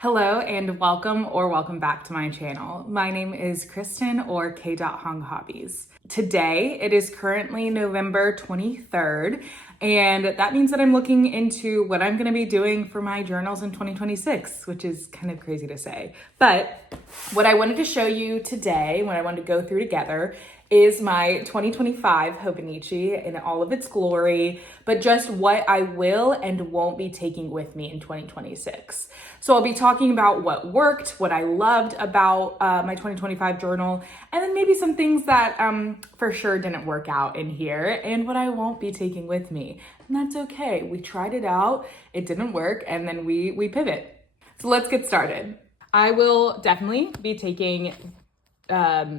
Hello and welcome back to my channel. My name is Kristen or K.Hong Hobbies. Today, it is currently November 23rd, and that means that I'm looking into what I'm gonna be doing for my journals in 2026, which is kind of crazy to say. But what I wanted to show you today, what I wanted to go through together, is my 2025 Hobonichi in all of its glory, but just what I will and won't be taking with me in 2026. So I'll be talking about what worked, what I loved about my 2025 journal, and then maybe some things that for sure didn't work out in here and what I won't be taking with me. And that's okay. We tried it out, it didn't work, and then we pivot. So let's get started. I will definitely be taking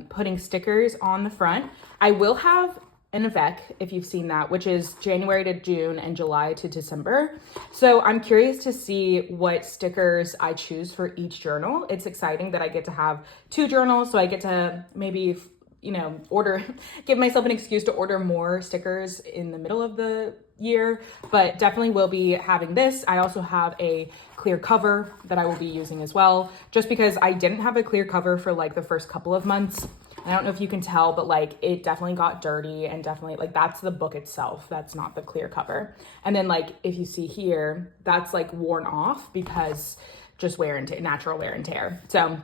putting stickers on the front. I will have an Avec, if you've seen that, which is January to June and July to December. So I'm curious to see what stickers I choose for each journal. It's exciting that I get to have two journals, so I get to maybe, give myself an excuse to order more stickers in the middle of the year, but definitely will be having this. I also have a clear cover that I will be using as well, just because I didn't have a clear cover for like the first couple of months. I don't know if you can tell, but like it definitely got dirty, and definitely like that's the book itself. That's not the clear cover. And then like, if you see here, that's like worn off because just wear and tear, natural wear and tear. So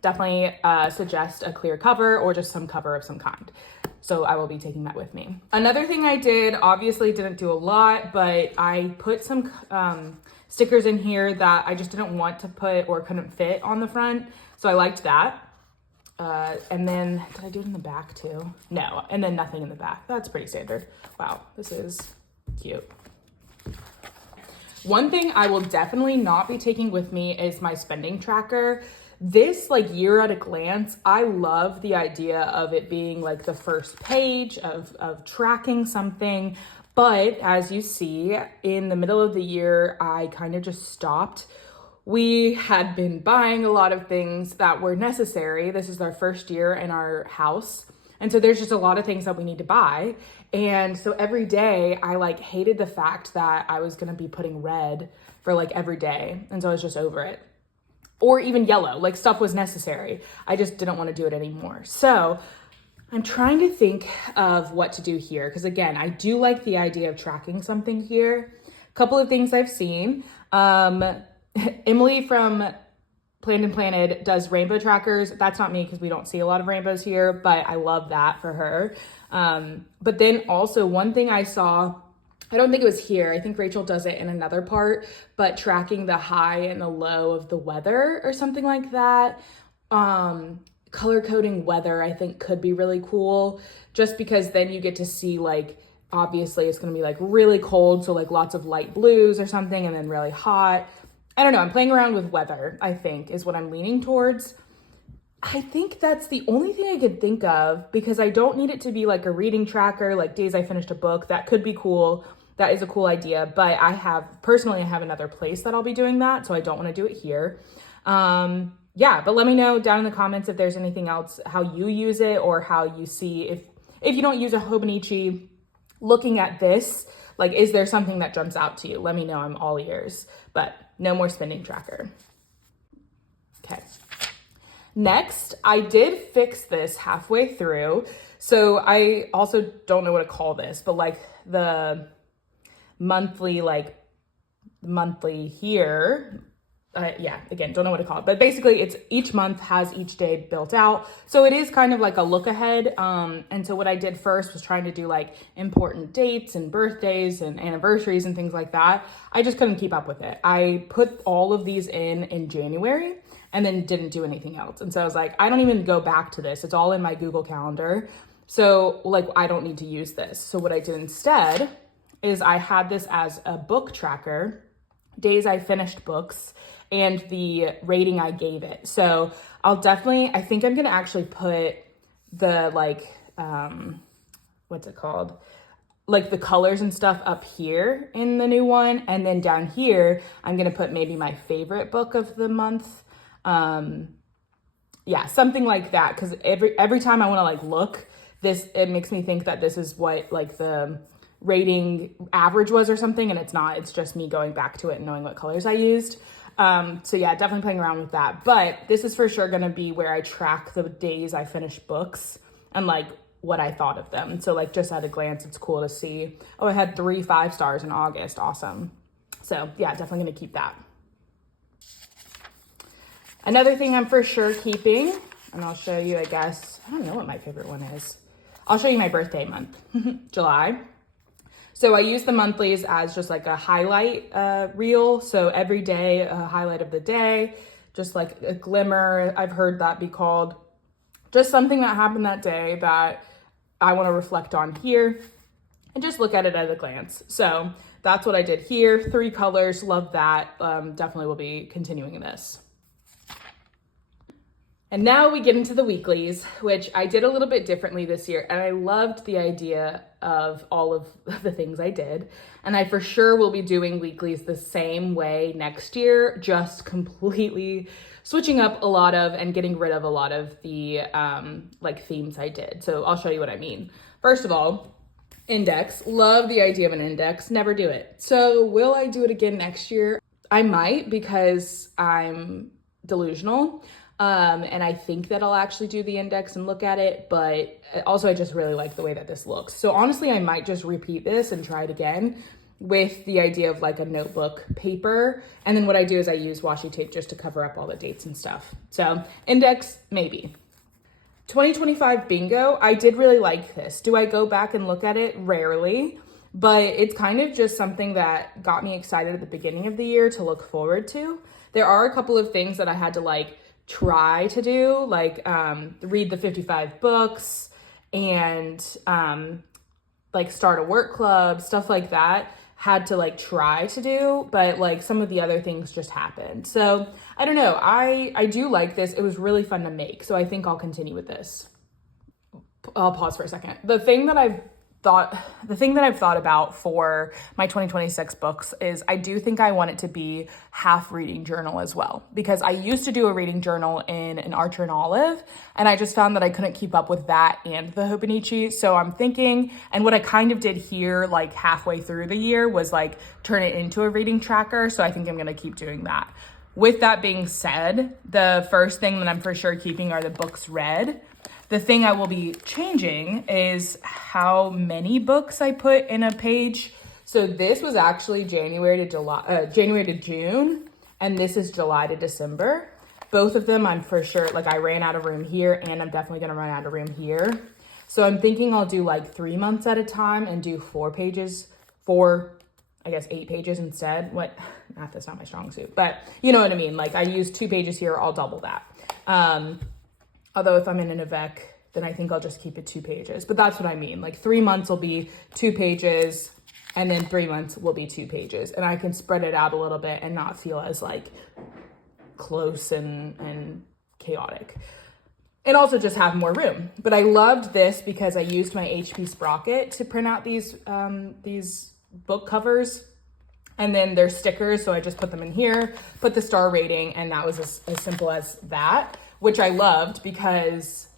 definitely suggest a clear cover or just some cover of some kind. So I will be taking that with me. Another thing I did, obviously didn't do a lot, but I put some stickers in here that I just didn't want to put or couldn't fit on the front. So I liked that. And then, did I do it in the back too? No, and then nothing in the back. That's pretty standard. Wow, this is cute. One thing I will definitely not be taking with me is my spending tracker. This like year at a glance, I love the idea of it being like the first page of tracking something. But as you see, in the middle of the year, I kind of just stopped. We had been buying a lot of things that were necessary. This is our first year in our house. And so there's just a lot of things that we need to buy. And so every day I like hated the fact that I was gonna be putting red for like every day. And so I was just over it. Or even yellow, like stuff was necessary. I just didn't want to do it anymore. So I'm trying to think of what to do here. Because again, I do like the idea of tracking something here. A couple of things I've seen. Emily from Planned and Planted does rainbow trackers. That's not me because we don't see a lot of rainbows here, but I love that for her. But then also one thing I saw, I don't think it was here. I think Rachel does it in another part, but tracking the high and the low of the weather or something like that. Color coding weather, I think could be really cool, just because then you get to see like, obviously it's going to be like really cold. So like lots of light blues or something, and then really hot. I don't know. I'm playing around with weather, I think is what I'm leaning towards. I think that's the only thing I could think of, because I don't need it to be like a reading tracker, like days I finished a book. That could be cool. That is a cool idea, but I have another place that I'll be doing that, so I don't want to do it here. Yeah, but let me know down in the comments if there's anything else, how you use it, or how you see if you don't use a Hobonichi, looking at this, like, is there something that jumps out to you? Let me know, I'm all ears, but no more spending tracker. Okay. Next, I did fix this halfway through. So I also don't know what to call this, but like the monthly here. Again, don't know what to call it, but basically it's each month has each day built out. So it is kind of like a look ahead. And so what I did first was trying to do like important dates and birthdays and anniversaries and things like that. I just couldn't keep up with it. I put all of these in January and then didn't do anything else. And so I was like, I don't even go back to this. It's all in my Google Calendar. So like, I don't need to use this. So what I did instead is I had this as a book tracker, days I finished books, and the rating I gave it. So I think I'm gonna actually put the what's it called? Like the colors and stuff up here in the new one. And then down here, I'm gonna put maybe my favorite book of the month. Yeah, something like that. Cause every time I wanna like look, it makes me think that this is what like the rating average was or something, and it's not. It's just me going back to it and knowing what colors I used. So yeah, definitely playing around with that. But this is for sure going to be where I track the days I finish books and like what I thought of them. So like just at a glance, it's cool to see. Oh, I had 3 5-stars in August. Awesome. So yeah, definitely going to keep that. Another thing I'm for sure keeping, and I'll show you, I guess, I don't know what my favorite one is. I'll show you my birthday month, July. So I use the monthlies as just like a highlight reel. So every day, a highlight of the day, just like a glimmer, I've heard that be called. Just something that happened that day that I want to reflect on here and just look at it at a glance. So that's what I did here. 3 colors, love that. Definitely will be continuing in this. And now we get into the weeklies, which I did a little bit differently this year. And I loved the idea of all of the things I did. And I for sure will be doing weeklies the same way next year, just completely switching up a lot of and getting rid of a lot of the like themes I did. So I'll show you what I mean. First of all, index. Love the idea of an index. Never do it. So will I do it again next year? I might, because I'm delusional. And I think that I'll actually do the index and look at it, but also I just really like the way that this looks. So honestly, I might just repeat this and try it again with the idea of like a notebook paper. And then what I do is I use washi tape just to cover up all the dates and stuff. So index, maybe. 2025 bingo, I did really like this. Do I go back and look at it? Rarely, but it's kind of just something that got me excited at the beginning of the year to look forward to. There are a couple of things that I had to like try to do, like read the 55 books and like start a work club, stuff like that. Had to like try to do, but like some of the other things just happened. So I don't know, I do like this. It was really fun to make, so I think I'll continue with this. I'll pause for a second. The thing that I've thought about for my 2026 books is I do think I want it to be half reading journal as well, because I used to do a reading journal in an Archer and Olive, and I just found that I couldn't keep up with that and the Hobonichi. So I'm thinking, and what I kind of did here like halfway through the year was like turn it into a reading tracker. So I think I'm going to keep doing that. With that being said, the first thing that I'm for sure keeping are the books read. The thing I will be changing is how many books I put in a page. So this was actually January to June, and this is July to December. Both of them, I'm for sure, like I ran out of room here, and I'm definitely gonna run out of room here. So I'm thinking I'll do like 3 months at a time and do 4 pages, I guess 8 pages instead. Math is not my strong suit, but you know what I mean? Like I use 2 pages here, I'll double that. Although if I'm in an Avec, then I think I'll just keep it 2 pages. But that's what I mean. Like 3 months will be 2 pages, and then 3 months will be 2 pages. And I can spread it out a little bit and not feel as like close and chaotic. And also just have more room. But I loved this because I used my HP Sprocket to print out these book covers. And then there's stickers, so I just put them in here, put the star rating, and that was as simple as that, which I loved because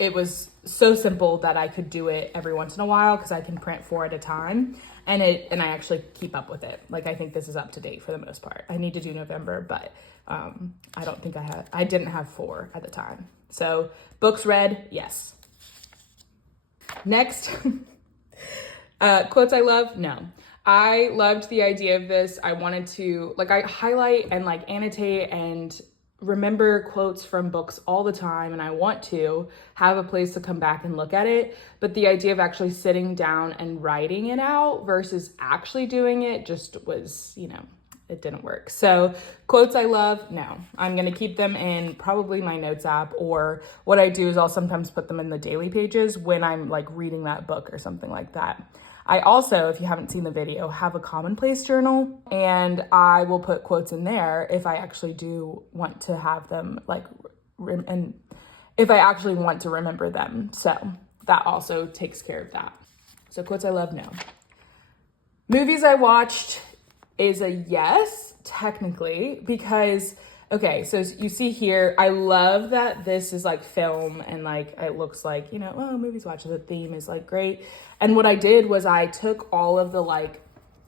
it was so simple that I could do it every once in a while because I can print 4 at a time, and I actually keep up with it. Like I think this is up to date for the most part. I need to do November, but I don't think I didn't have 4 at the time. So books read, yes. Next, quotes I love, no. I loved the idea of this. I wanted to, like, I highlight and like annotate and remember quotes from books all the time, and I want to have a place to come back and look at it. But the idea of actually sitting down and writing it out versus actually doing it just was, it didn't work. So quotes I love, no. I'm going to keep them in probably my notes app, or what I do is I'll sometimes put them in the daily pages when I'm like reading that book or something like that. I also, if you haven't seen the video, have a commonplace journal, and I will put quotes in there if I actually do want to have them, like, and if I actually want to remember them. So that also takes care of that. So quotes I love, no. Movies I watched is a yes, technically, because, okay, so you see here, I love that this is like film and like it looks like, movies watched, the theme is like great. And what I did was I took all of the like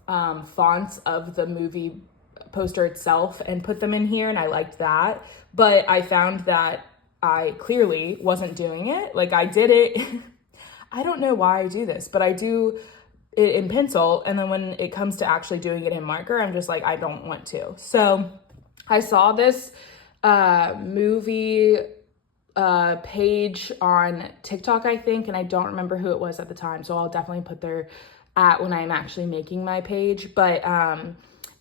fonts of the movie poster itself and put them in here, and I liked that. But I found that I clearly wasn't doing it. Like I did it, I don't know why I do this, but I do it in pencil, and then when it comes to actually doing it in marker, I'm just like, I don't want to. So I saw this movie page on TikTok, I think, and I don't remember who it was at the time, so I'll definitely put their when I'm actually making my page. But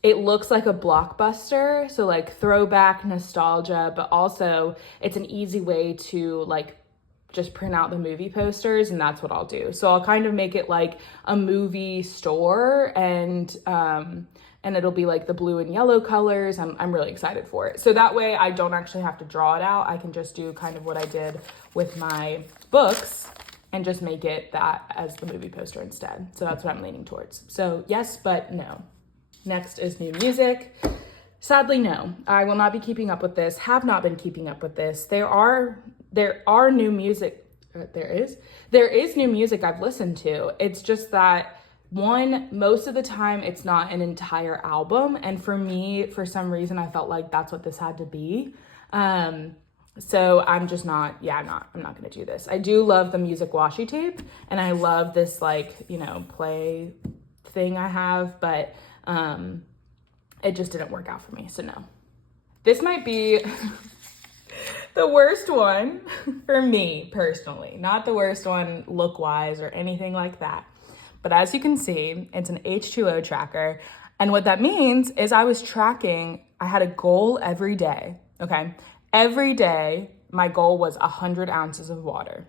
it looks like a blockbuster, so like throwback nostalgia, but also it's an easy way to like just print out the movie posters, and that's what I'll do. So I'll kind of make it like a movie store, and it'll be like the blue and yellow colors. I'm really excited for it. So that way I don't actually have to draw it out. I can just do kind of what I did with my books and just make it that as the movie poster instead. So that's what I'm leaning towards. So yes, but no. Next is new music. Sadly, no, I will not be keeping up with this, have not been keeping up with this. There are new music, there is new music I've listened to. It's just that most of the time it's not an entire album. And for me, for some reason, I felt like that's what this had to be. So I'm just not, I'm not going to do this. I do love the music washi tape, and I love this like, play thing I have, but it just didn't work out for me. So no, this might be the worst one for me personally, not the worst one look wise or anything like that. But as you can see, it's an H2O tracker. And what that means is I had a goal every day, okay? Every day, my goal was 100 ounces of water.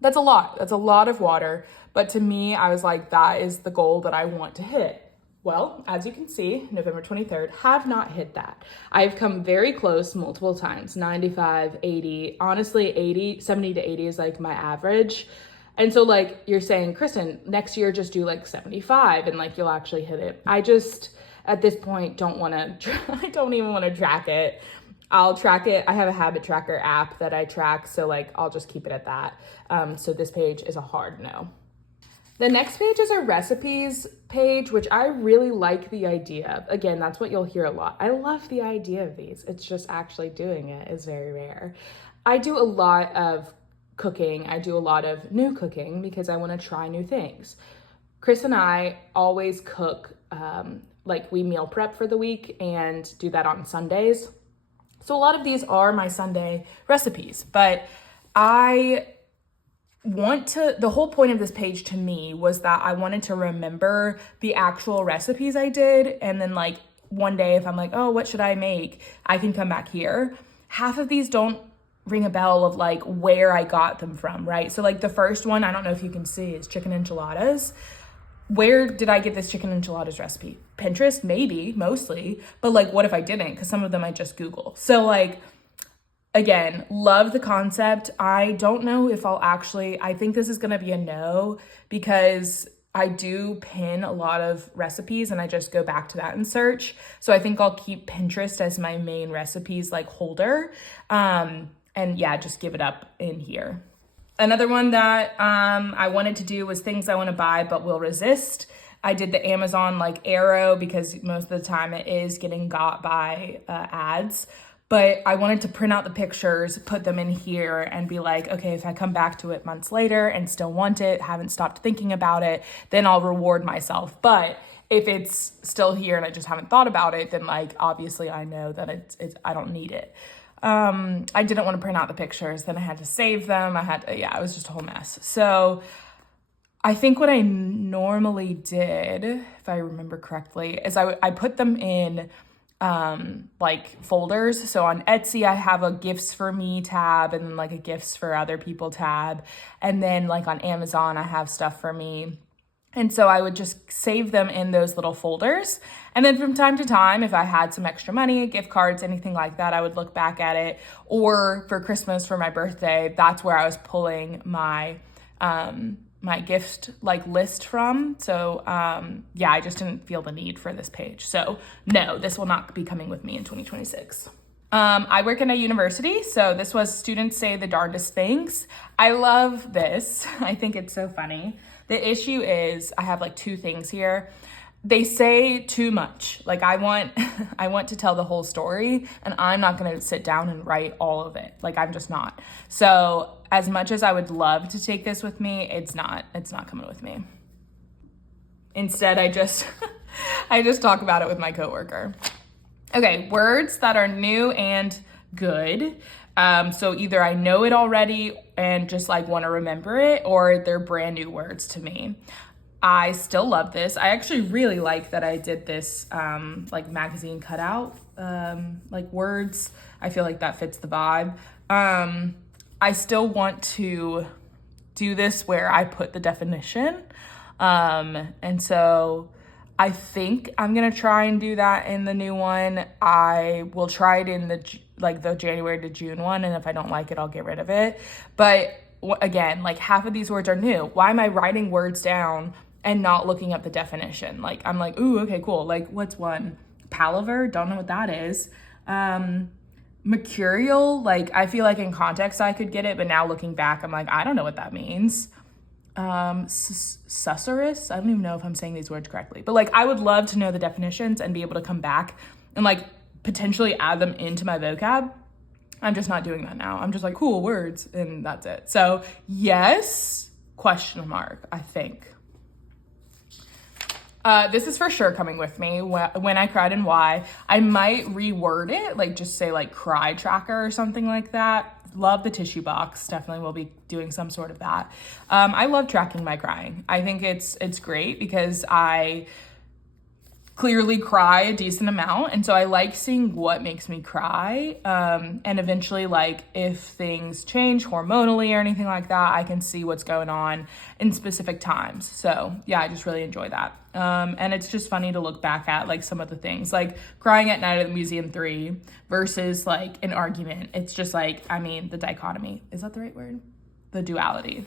That's a lot. That's a lot of water. But to me, I was like, that is the goal that I want to hit. Well, as you can see, November 23rd, have not hit that. I've come very close multiple times, 95, 80, honestly, 80, 70 to 80 is like my average. And so like you're saying, Kristen, next year just do like 75 and like you'll actually hit it. I just, at this point, I don't even want to track it. I'll track it. I have a habit tracker app that I track. So like, I'll just keep it at that. So this page is a hard no. The next page is a recipes page, which I really like the idea of. Again, that's what you'll hear a lot. I love the idea of these. It's just actually doing it is very rare. I do a lot of cooking. I do a lot of new cooking because I want to try new things. Chris and I always cook, like we meal prep for the week and do that on Sundays. So a lot of these are my Sunday recipes, but the whole point of this page to me was that I wanted to remember the actual recipes I did. And then like one day if I'm like, oh, what should I make? I can come back here. Half of these don't ring a bell of like where I got them from, right? So like the first one, I don't know if you can see, is chicken enchiladas. Where did I get this chicken enchiladas recipe? Pinterest, maybe, mostly. But like, what if I didn't? Because some of them I just Google. So like, again, love the concept. I don't know if I think this is going to be a no because I do pin a lot of recipes and I just go back to that and search. So I think I'll keep Pinterest as my main recipes like holder. And yeah, just give it up in here. Another one that I wanted to do was things I want to buy but will resist. I did the Amazon like arrow because most of the time it is getting got by ads. But I wanted to print out the pictures, put them in here and be like, okay, if I come back to it months later and still want it, haven't stopped thinking about it, then I'll reward myself. But if it's still here and I just haven't thought about it, then like, obviously I know that I don't need it. I didn't want to print out the pictures. Then I had to save them. It was just a whole mess. So I think what I normally did, if I remember correctly, is I put them in like folders. So on Etsy, I have a gifts for me tab and like a gifts for other people tab. And then like on Amazon, I have stuff for me. And so I would just save them in those little folders. And then from time to time, if I had some extra money, gift cards, anything like that, I would look back at it. Or for Christmas, for my birthday, that's where I was pulling my my gift like list from. So I just didn't feel the need for this page. So no, this will not be coming with me in 2026. I work in a university, so this was students say the darndest things. I love this. I think it's so funny. The issue is I have like two things here. they say too much. Like I want to tell the whole story, and I'm not going to sit down and write all of it. Like I'm just not. So as much as I would love to take this with me, it's not coming with me. Instead, I just talk about it with my coworker. Okay, words that are new and good. So either I know it already and just like want to remember it, or they're brand new words to me. I still love this. I actually really like that I did this like magazine cutout like words. I feel like that fits the vibe. I still want to do this where I put the definition. And so I think I'm going to try and do that in the new one. I will try it in the January to June one. And if I don't like it, I'll get rid of it. But again, like half of these words are new. Why am I writing words down and not looking up the definition? Like, I'm like, ooh, okay, cool. Like what's one? Palaver? Don't know what that is. Mercurial, like I feel like in context I could get it, but now looking back, I'm like, I don't know what that means. Susurrus, I don't even know if I'm saying these words correctly, but like I would love to know the definitions and be able to come back and like potentially add them into my vocab. I'm just not doing that now. I'm just like, cool words, and that's it. So yes, question mark, I think. This is for sure coming with me. When I cried and why. I might reword it, like just say like cry tracker or something like that. Love the tissue box. Definitely will be doing some sort of that. I love tracking my crying. I think it's great because I clearly cry a decent amount. And so I like seeing what makes me cry. And eventually, like if things change hormonally or anything like that, I can see what's going on in specific times. So yeah, I just really enjoy that. And it's just funny to look back at like some of the things like crying at night at the Museum 3 versus like an argument. It's just like, I mean, the dichotomy, is that the right word? The duality.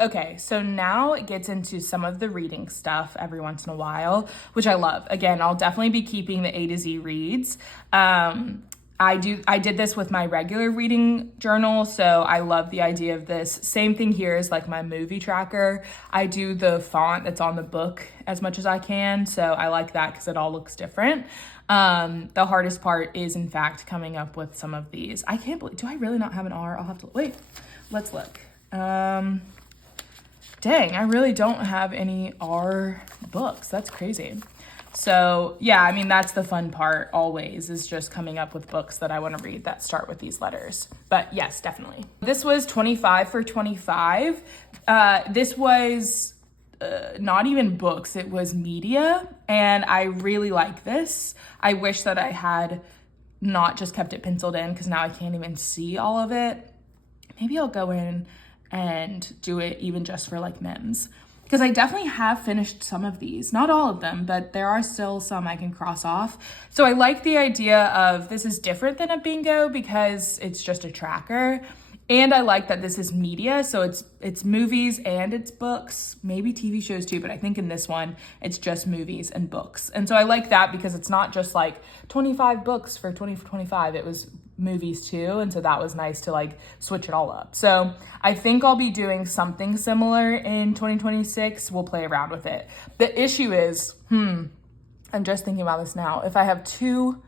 Okay, so now it gets into some of the reading stuff every once in a while, which I love. Again, I'll definitely be keeping the A to Z reads. I did this with my regular reading journal, so I love the idea of this. Same thing here is like my movie tracker. I do the font that's on the book as much as I can, so I like that because it all looks different. The hardest part is, in fact, coming up with some of these. I can't believe, do I really not have an R? I'll have to, wait, let's look. Dang, I really don't have any R books. That's crazy. So yeah, I mean, that's the fun part always, is just coming up with books that I want to read that start with these letters. But yes, definitely. This was 25 for 25. This was not even books, it was media. And I really like this. I wish that I had not just kept it penciled in because now I can't even see all of it. Maybe I'll go in and do it even just for like memes, because I definitely have finished some of these, not all of them, but there are still some I can cross off. So I like the idea of this is different than a bingo because it's just a tracker. And I like that this is media, so it's movies and it's books, maybe TV shows too, but I think in this one, it's just movies and books. And so I like that because it's not just like 25 books for 20 for 25, it was movies too, and so that was nice to like switch it all up. So I think I'll be doing something similar in 2026. We'll play around with it. The issue is, I'm just thinking about this now. If I have two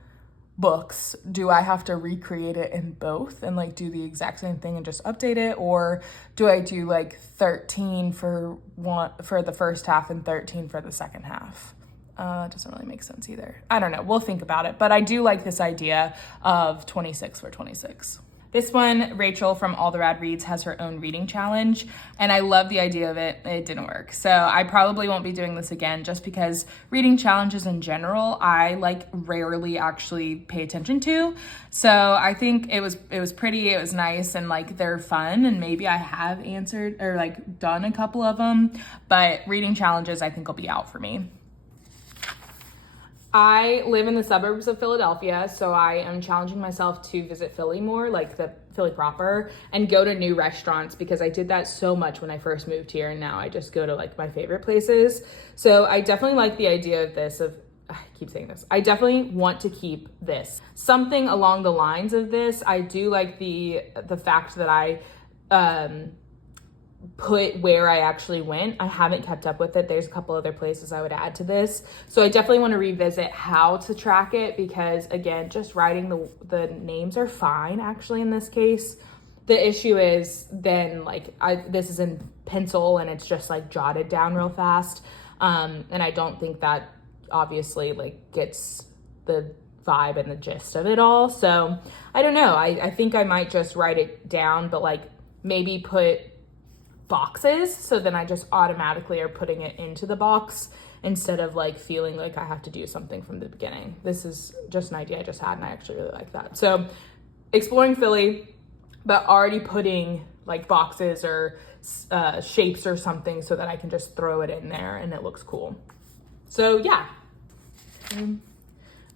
books, do I have to recreate it in both and like do the exact same thing and just update it, or do I do like 13 for the first half and 13 for the second half? It doesn't really make sense either. I don't know. We'll think about it. But I do like this idea of 26 for 26. This one, Rachel from All the Rad Reads, has her own reading challenge, and I love the idea of it. It didn't work. So I probably won't be doing this again just because reading challenges in general, I like rarely actually pay attention to. So I think it was pretty, it was nice, and like they're fun, and maybe I have answered or like done a couple of them, but reading challenges I think will be out for me. I live in the suburbs of Philadelphia, so I am challenging myself to visit Philly more, like the Philly proper, and go to new restaurants because I did that so much when I first moved here, and now I just go to like my favorite places. So I definitely like the idea of this, I keep saying this. I definitely want to keep this. Something along the lines of this. I do like the fact that I put where I actually went. I haven't kept up with it. There's a couple other places I would add to this. So I definitely want to revisit how to track it, because again, just writing the names are fine actually in this case. The issue is then like this is in pencil and it's just like jotted down real fast. And I don't think that obviously like gets the vibe and the gist of it all. So I don't know. I think I might just write it down, but like maybe put boxes, so then I just automatically are putting it into the box instead of like feeling like I have to do something from the beginning. This is just an idea I just had and I actually really like that. So exploring Philly, but already putting like boxes or shapes or something so that I can just throw it in there and it looks cool. So yeah.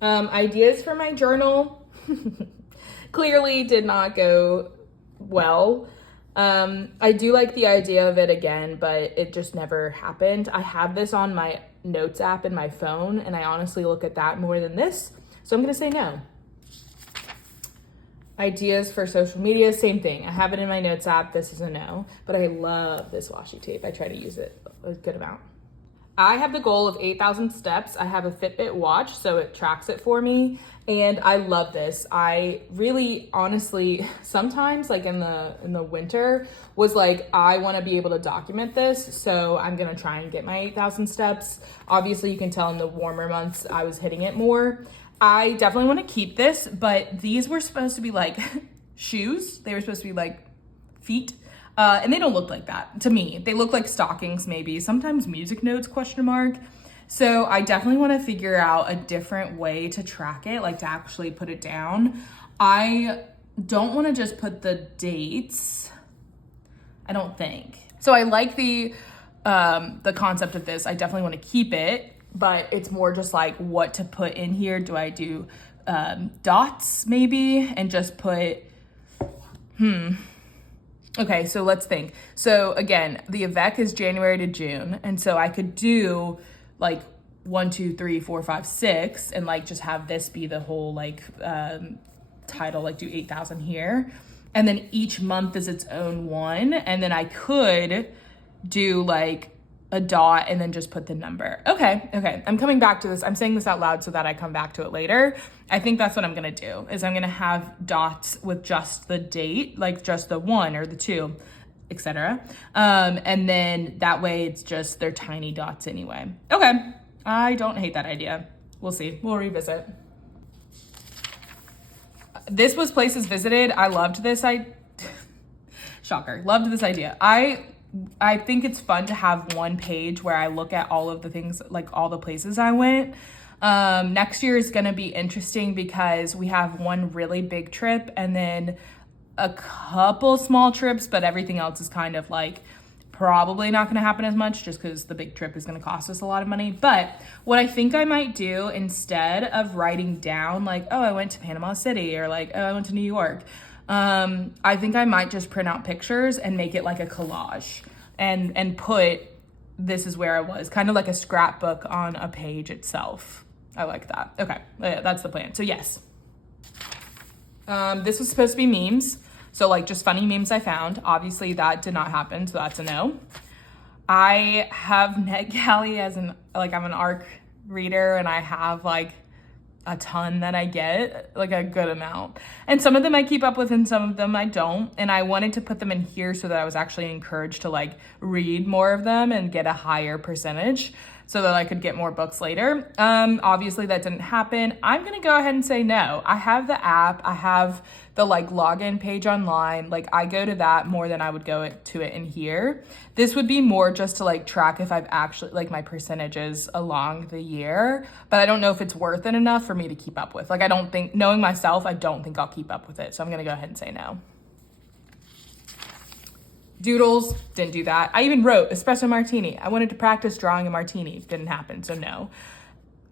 Ideas for my journal clearly did not go well. I do like the idea of it again, but it just never happened. I have this on my notes app in my phone, and I honestly look at that more than this. So I'm going to say no. Ideas for social media, same thing. I have it in my notes app. This is a no, but I love this washi tape. I try to use it a good amount. I have the goal of 8,000 steps. I have a Fitbit watch, so it tracks it for me. And I love this. I really, honestly, sometimes like in the winter was like, I want to be able to document this. So I'm going to try and get my 8,000 steps. Obviously you can tell in the warmer months, I was hitting it more. I definitely want to keep this, but these were supposed to be like shoes. They were supposed to be like feet. And they don't look like that to me. They look like stockings, maybe, sometimes music notes, question mark. So I definitely want to figure out a different way to track it, like to actually put it down. I don't want to just put the dates, I don't think. So I like the concept of this. I definitely want to keep it, but it's more just like what to put in here. Do I do dots maybe and just put, Okay, so let's think. So again, the Avec is January to June. And so I could do like 1, 2, 3, 4, 5, 6, and like just have this be the whole like title, like do 8,000 here. And then each month is its own one. And then I could do like a dot and then just put the number. Okay. I'm coming back to this. I'm saying this out loud so that I come back to it later. I think that's what I'm gonna do, is I'm gonna have dots with just the date, like just the 1 or the 2, etc. And then that way it's just, they're tiny dots anyway. Okay, I don't hate that idea. We'll see, we'll revisit. This was places visited. I loved this. Shocker, loved this idea. I think it's fun to have one page where I look at all of the things, like all the places I went. Next year is going to be interesting because we have one really big trip and then a couple small trips, but everything else is kind of like probably not going to happen as much just because the big trip is going to cost us a lot of money. But what I think I might do, instead of writing down like, oh, I went to Panama City, or like, oh, I went to New York, I think I might just print out pictures and make it like a collage and put, this is where I was, kind of like a scrapbook on a page itself. I like that. Okay, that's the plan. So yes, this was supposed to be memes. So like just funny memes I found. Obviously that did not happen, so that's a no. I have NetGalley as I'm an ARC reader, and I have like a ton that I get, like a good amount. And some of them I keep up with and some of them I don't. And I wanted to put them in here so that I was actually encouraged to like read more of them and get a higher percentage so that I could get more books later. Obviously that didn't happen. I'm gonna go ahead and say no. I have the app, I have the like login page online. Like I go to that more than I would go to it in here. This would be more just to like track if I've actually, like my percentages along the year, but I don't know if it's worth it enough for me to keep up with. Like I don't think, knowing myself, I don't think I'll keep up with it. So I'm gonna go ahead and say no. Doodles, didn't do that. I even wrote espresso martini. I wanted to practice drawing a martini, didn't happen, so no.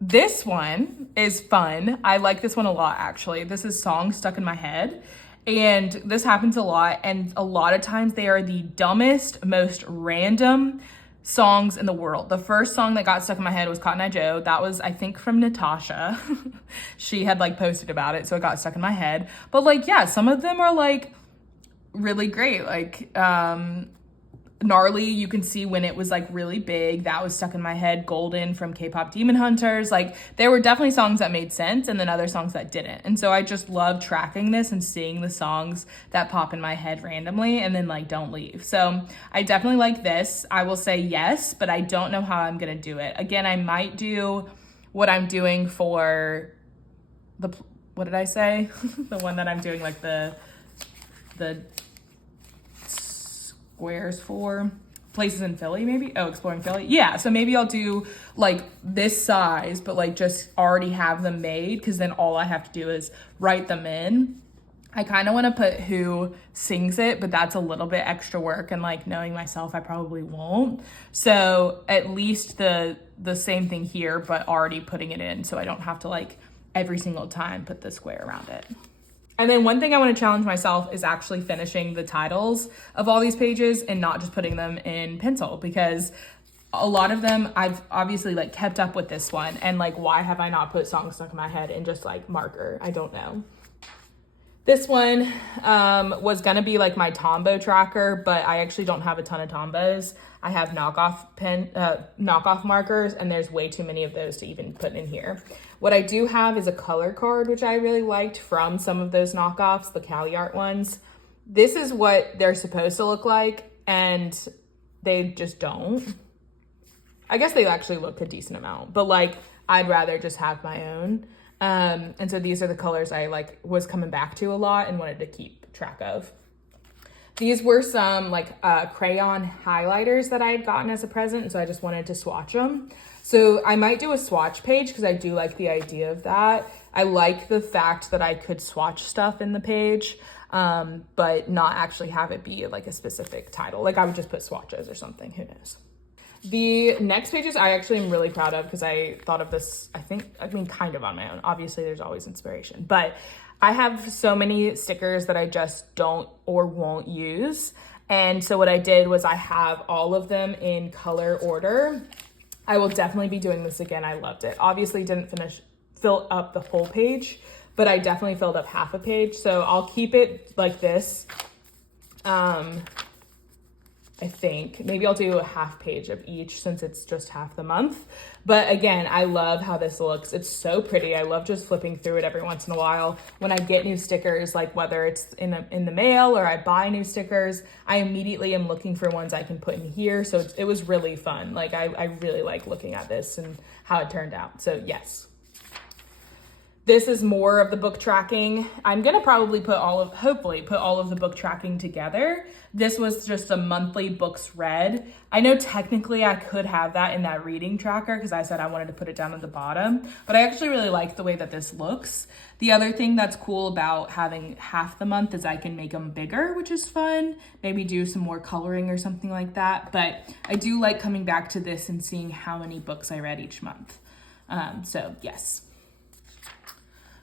This one is fun. I like this one a lot, actually. This is songs stuck in my head, and this happens a lot, and a lot of times they are the dumbest, most random songs in the world. The first song that got stuck in my head was Cotton Eye Joe. That was, I think, from Natasha. She had like posted about it, so it got stuck in my head. But like, yeah, some of them are like really great. Like, Gnarly, you can see when it was like really big, that was stuck in my head. Golden from K-pop Demon Hunters, like there were definitely songs that made sense and then other songs that didn't. And so I just love tracking this and seeing the songs that pop in my head randomly and then like don't leave. So I definitely like this. I will say yes, but I don't know how I'm gonna do it. Again, I might do what I'm doing for the, what did I say? The one that I'm doing like the squares for places in Philly, maybe. Oh, exploring Philly. Yeah, so maybe I'll do like this size, but like just already have them made, because then all I have to do is write them in. I kind of want to put who sings it, but that's a little bit extra work, and like knowing myself, I probably won't. So at least the same thing here, but already putting it in, so I don't have to like every single time put the square around it. And then one thing I want to challenge myself is actually finishing the titles of all these pages and not just putting them in pencil, because a lot of them I've obviously like kept up with this one, and like why have I not put songs stuck in my head in just like marker? I don't know. This one was gonna be like my Tombo tracker, but I actually don't have a ton of Tombos. I have knockoff markers, and there's way too many of those to even put in here. What I do have is a color card, which I really liked from some of those knockoffs, the Cali Art ones. This is what they're supposed to look like, and they just don't. I guess they actually look a decent amount, but like I'd rather just have my own. And so these are the colors I like was coming back to a lot and wanted to keep track of. These were some like crayon highlighters that I had gotten as a present, and so I just wanted to swatch them. So I might do a swatch page because I do like the idea of that. I like the fact that I could swatch stuff in the page, but not actually have it be like a specific title. Like I would just put swatches or something, who knows. The next pages I actually am really proud of because I thought of this, I mean, kind of on my own. Obviously there's always inspiration, but I have so many stickers that I just don't or won't use. And so what I did was I have all of them in color order. I will definitely be doing this again. I loved it. Obviously didn't fill up the whole page, but I definitely filled up half a page. So I'll keep it like this. I think maybe I'll do a half page of each since it's just half the month. But again, I love how this looks. It's so pretty. I love just flipping through it every once in a while. When I get new stickers, like whether it's in the mail or I buy new stickers, I immediately am looking for ones I can put in here. So it was really fun. Like I really like looking at this and how it turned out. So yes. This is more of the book tracking. I'm gonna probably hopefully put all of the book tracking together. This was just a monthly books read. I know technically I could have that in that reading tracker because I said I wanted to put it down at the bottom, but I actually really like the way that this looks. The other thing that's cool about having half the month is I can make them bigger, which is fun. Maybe do some more coloring or something like that. But I do like coming back to this and seeing how many books I read each month. So yes.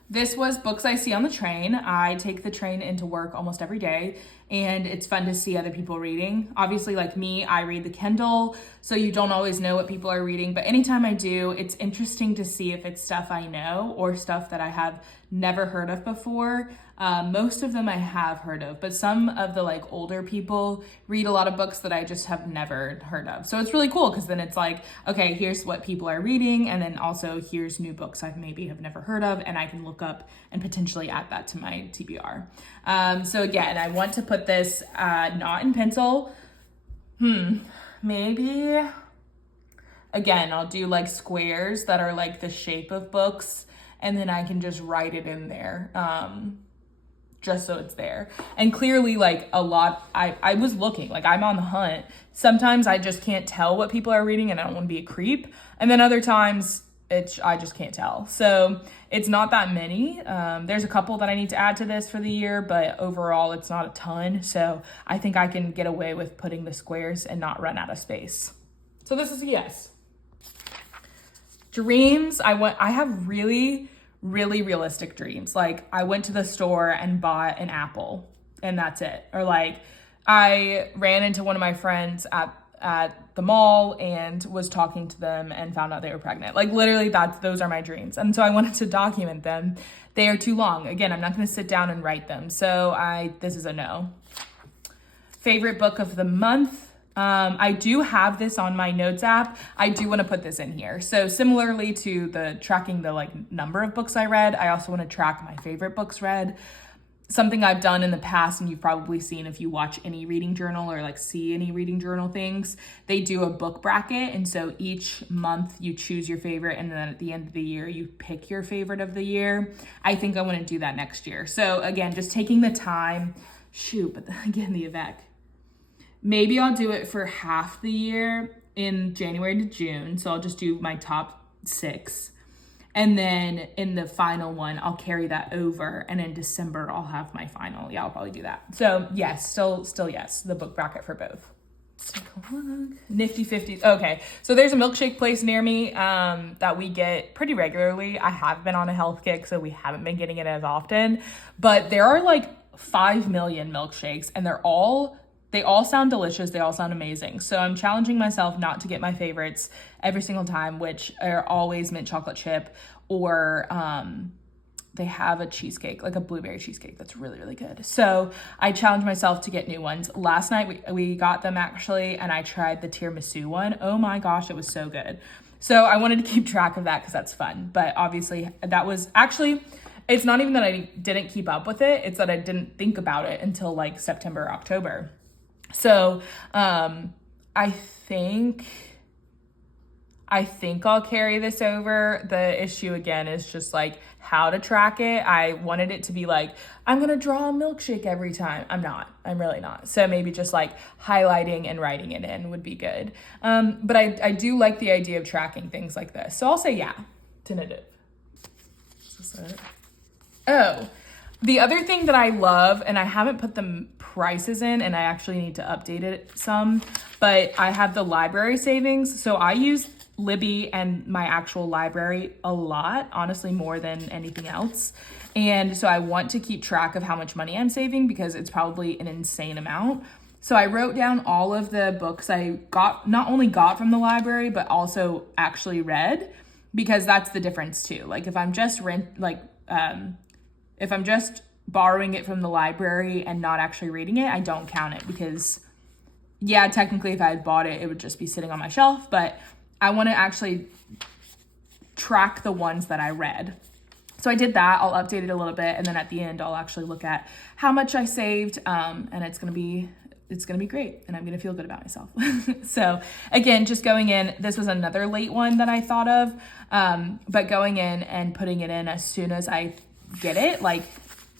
This was books I see on the train. I take the train into work almost every day, and it's fun to see other people reading. Obviously, like me, I read the Kindle, so you don't always know what people are reading, but anytime I do, it's interesting to see if it's stuff I know or stuff that I have never heard of before. Most of them I have heard of, but some of the like older people read a lot of books that I just have never heard of. So it's really cool because then it's like, okay, here's what people are reading, and then also here's new books I maybe have never heard of, and I can look up and potentially add that to my TBR. So again, I want to put this not in pencil. Maybe, again, I'll do like squares that are like the shape of books, and then I can just write it in there. Just so it's there. And clearly like a lot, I was looking, like I'm on the hunt. Sometimes I just can't tell what people are reading and I don't want to be a creep. And then other times I just can't tell. So it's not that many. There's a couple that I need to add to this for the year, but overall it's not a ton. So I think I can get away with putting the squares and not run out of space. So this is a yes. Dreams, I have really realistic dreams. Like I went to the store and bought an apple and that's it. Or like I ran into one of my friends at the mall and was talking to them and found out they were pregnant. Like literally those are my dreams. And so I wanted to document them. They are too long. Again, I'm not going to sit down and write them. So this is a no. Favorite book of the month. I do have this on my notes app. I do want to put this in here. So similarly to the tracking the like number of books I read, I also want to track my favorite books read. Something I've done in the past, and you've probably seen if you watch any reading journal or like see any reading journal things, they do a book bracket. And so each month you choose your favorite, and then at the end of the year, you pick your favorite of the year. I think I want to do that next year. So again, just taking the time, but again, the Avec. Maybe I'll do it for half the year in January to June. So I'll just do my top 6. And then in the final one, I'll carry that over. And in December, I'll have my final. Yeah, I'll probably do that. So yes, still yes, the book bracket for both. Let's take a look. Nifty 50s. Okay, so there's a milkshake place near me that we get pretty regularly. I have been on a health kick, so we haven't been getting it as often. But there are like 5 million milkshakes, and they all sound delicious. They all sound amazing. So I'm challenging myself not to get my favorites every single time, which are always mint chocolate chip, or they have a cheesecake, like a blueberry cheesecake that's really, really good. So I challenge myself to get new ones. Last night we got them actually, and I tried the tiramisu one. Oh my gosh, it was so good. So I wanted to keep track of that because that's fun. But obviously that was actually, it's not even that I didn't keep up with it. It's that I didn't think about it until like September, October. So I think I'll carry this over. The issue again is just like how to track it. I wanted it to be like, I'm going to draw a milkshake every time. I'm really not. So maybe just like highlighting and writing it in would be good. But I do like the idea of tracking things like this. So I'll say yeah, tentative. Oh, the other thing that I love, and I haven't put the prices in, and I actually need to update it some, but I have the library savings. So I use Libby and my actual library a lot, honestly, more than anything else. And so I want to keep track of how much money I'm saving because it's probably an insane amount. So I wrote down all of the books I not only got from the library, but also actually read, because that's the difference too. Like if I'm just if I'm just borrowing it from the library and not actually reading it, I don't count it because, yeah, technically if I had bought it, it would just be sitting on my shelf, but I want to actually track the ones that I read. So I did that. I'll update it a little bit, and then at the end, I'll actually look at how much I saved, and it's gonna be great, and I'm gonna feel good about myself. So again, just going in, this was another late one that I thought of, but going in and putting it in as soon as I get it, like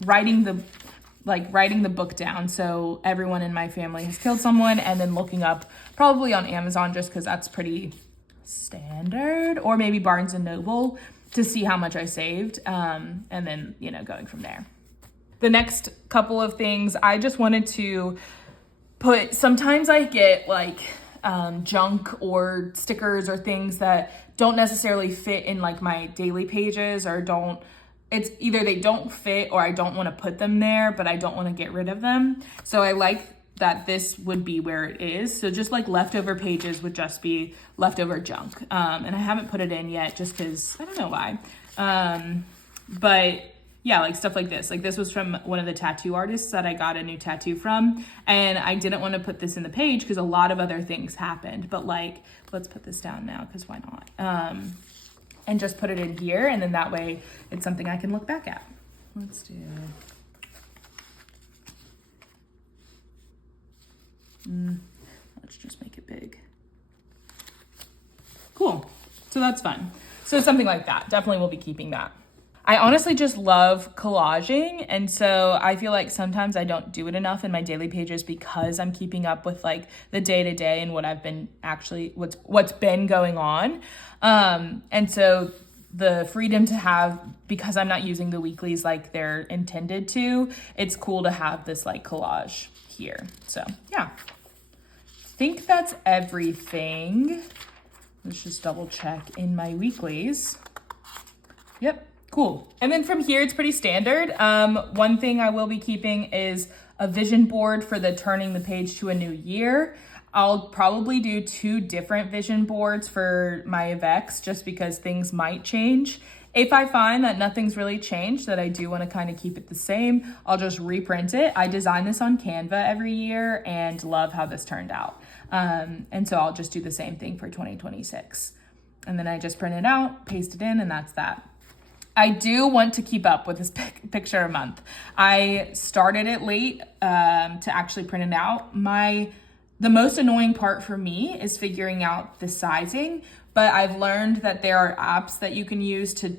writing the book down. So everyone in my family has killed someone, and then looking up probably on Amazon just because that's pretty standard, or maybe Barnes and Noble to see how much I saved, and then, going from there. The next couple of things I just wanted to put, sometimes I get like junk or stickers or things that don't necessarily fit in like my daily pages, or it's either they don't fit or I don't want to put them there, but I don't want to get rid of them. So I like that this would be where it is. So just like leftover pages would just be leftover junk. And I haven't put it in yet just because I don't know why. But yeah, like stuff like this. Like this was from one of the tattoo artists that I got a new tattoo from. And I didn't want to put this in the page because a lot of other things happened. But like, let's put this down now because why not? And just put it in here. And then that way it's something I can look back at. Let's do... let's just make it big. Cool. So that's fun. So something like that. Definitely will be keeping that. I honestly just love collaging. And so I feel like sometimes I don't do it enough in my daily pages because I'm keeping up with like the day-to-day and what I've been actually, what's been going on. And so the freedom to have, because I'm not using the weeklies like they're intended to, it's cool to have this like collage here. So yeah, I think that's everything. Let's just double check in my weeklies. Yep, cool. And then from here, it's pretty standard. One thing I will be keeping is a vision board for the turning the page to a new year. I'll probably do 2 different vision boards for my Avex just because things might change. If I find that nothing's really changed, that I do want to kind of keep it the same, I'll just reprint it. I design this on Canva every year and love how this turned out. And so I'll just do the same thing for 2026. And then I just print it out, paste it in, and that's that. I do want to keep up with this picture a month. I started it late to actually print it out. The most annoying part for me is figuring out the sizing, but I've learned that there are apps that you can use to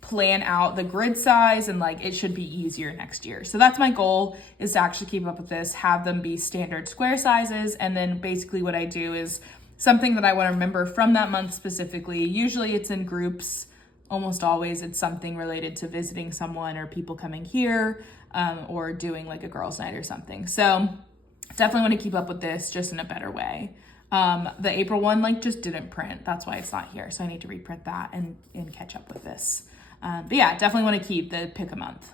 plan out the grid size, and it should be easier next year. So that's my goal, is to actually keep up with this, have them be standard square sizes. And then basically what I do is something that I want to remember from that month specifically. Usually it's in groups. Almost always it's something related to visiting someone or people coming here, or doing a girls' night or something. So definitely want to keep up with this, just in a better way. The April one just didn't print. That's why it's not here. So I need to reprint that and catch up with this. But yeah, definitely want to keep the pick a month.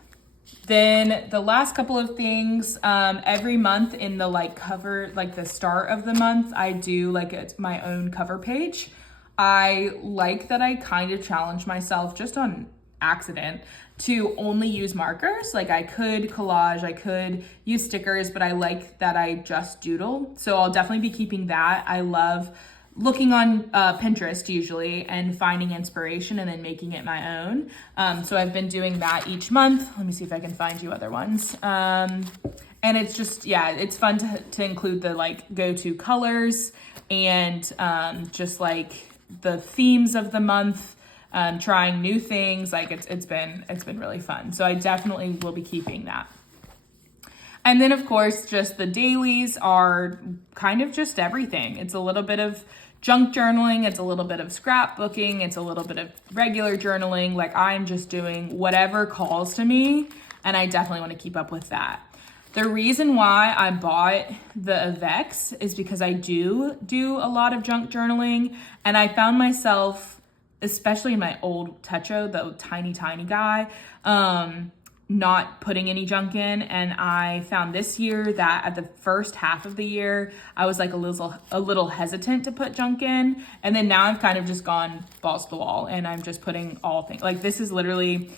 Then the last couple of things, every month in the cover, the start of the month, I do it's my own cover page. I like that I kind of challenge myself just on accident to only use markers. I could collage, I could use stickers, but I like that I just doodle. So I'll definitely be keeping that. I love looking on Pinterest usually and finding inspiration and then making it my own. So I've been doing that each month. Let me see if I can find you other ones. And it's just, yeah, it's fun to include the go-to colors and just the themes of the month, trying new things. It's been really fun. So I definitely will be keeping that. And then of course, just the dailies are kind of just everything. It's a little bit of junk journaling. It's a little bit of scrapbooking. It's a little bit of regular journaling. I'm just doing whatever calls to me, and I definitely want to keep up with that. The reason why I bought the Avex is because I do a lot of junk journaling, and I found myself, especially in my old Techo, the tiny guy, not putting any junk in. And I found this year that at the first half of the year, I was a little hesitant to put junk in. And then now I've kind of just gone balls to the wall, and I'm just putting all things. This is literally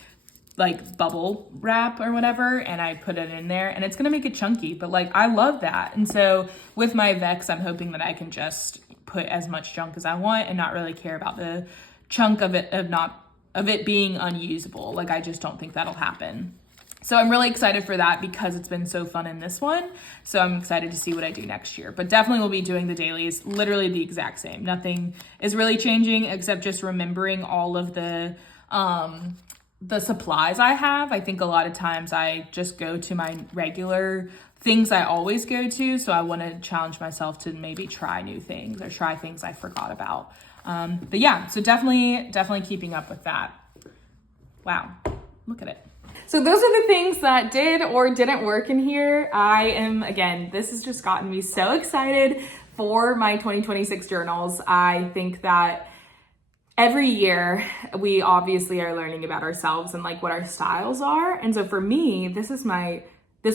bubble wrap or whatever, and I put it in there, and it's gonna make it chunky, but I love that. And so with my Vex, I'm hoping that I can just put as much junk as I want and not really care about the chunk of it being unusable. I just don't think that'll happen. So I'm really excited for that because it's been so fun in this one. So I'm excited to see what I do next year, but definitely will be doing the dailies literally the exact same. Nothing is really changing except just remembering all of the supplies I have. I think a lot of times I just go to my regular things I always go to. So I want to challenge myself to maybe try new things or try things I forgot about. But yeah, so definitely keeping up with that. Wow, look at it. So those are the things that did or didn't work in here. This has just gotten me so excited for my 2026 journals. I think that every year we obviously are learning about ourselves and what our styles are. And so for me, this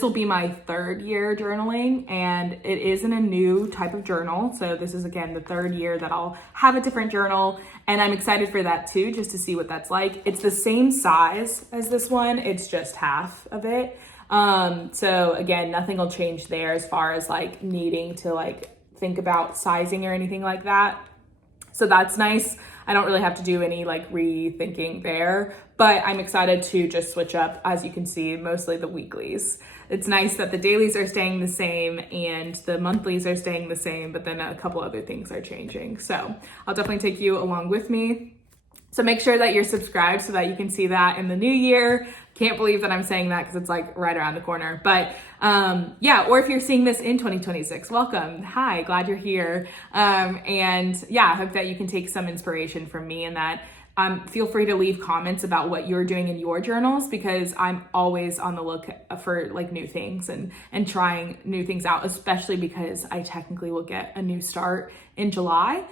will be my third year journaling, and it is in a new type of journal. So this is again the third year that I'll have a different journal, and I'm excited for that too, just to see what that's like. It's the same size as this one, it's just half of it. So again, nothing will change there as far as needing to think about sizing or anything like that. So that's nice. I don't really have to do any rethinking there, but I'm excited to just switch up, as you can see, mostly the weeklies. It's nice that the dailies are staying the same and the monthlies are staying the same, but then a couple other things are changing. So I'll definitely take you along with me. So make sure that you're subscribed so that you can see that in the new year. Can't believe that I'm saying that because it's right around the corner. But yeah, or if you're seeing this in 2026, welcome. Hi, glad you're here. And yeah, I hope that you can take some inspiration from me, and that feel free to leave comments about what you're doing in your journals, because I'm always on the look for new things and trying new things out, especially because I technically will get a new start in July.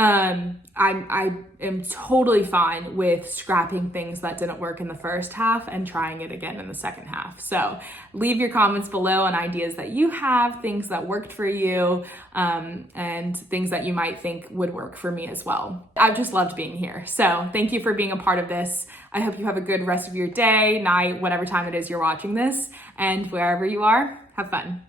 I am totally fine with scrapping things that didn't work in the first half and trying it again in the second half. So leave your comments below on ideas that you have, things that worked for you, and things that you might think would work for me as well. I've just loved being here. So thank you for being a part of this. I hope you have a good rest of your day, night, whatever time it is you're watching this, and wherever you are, have fun.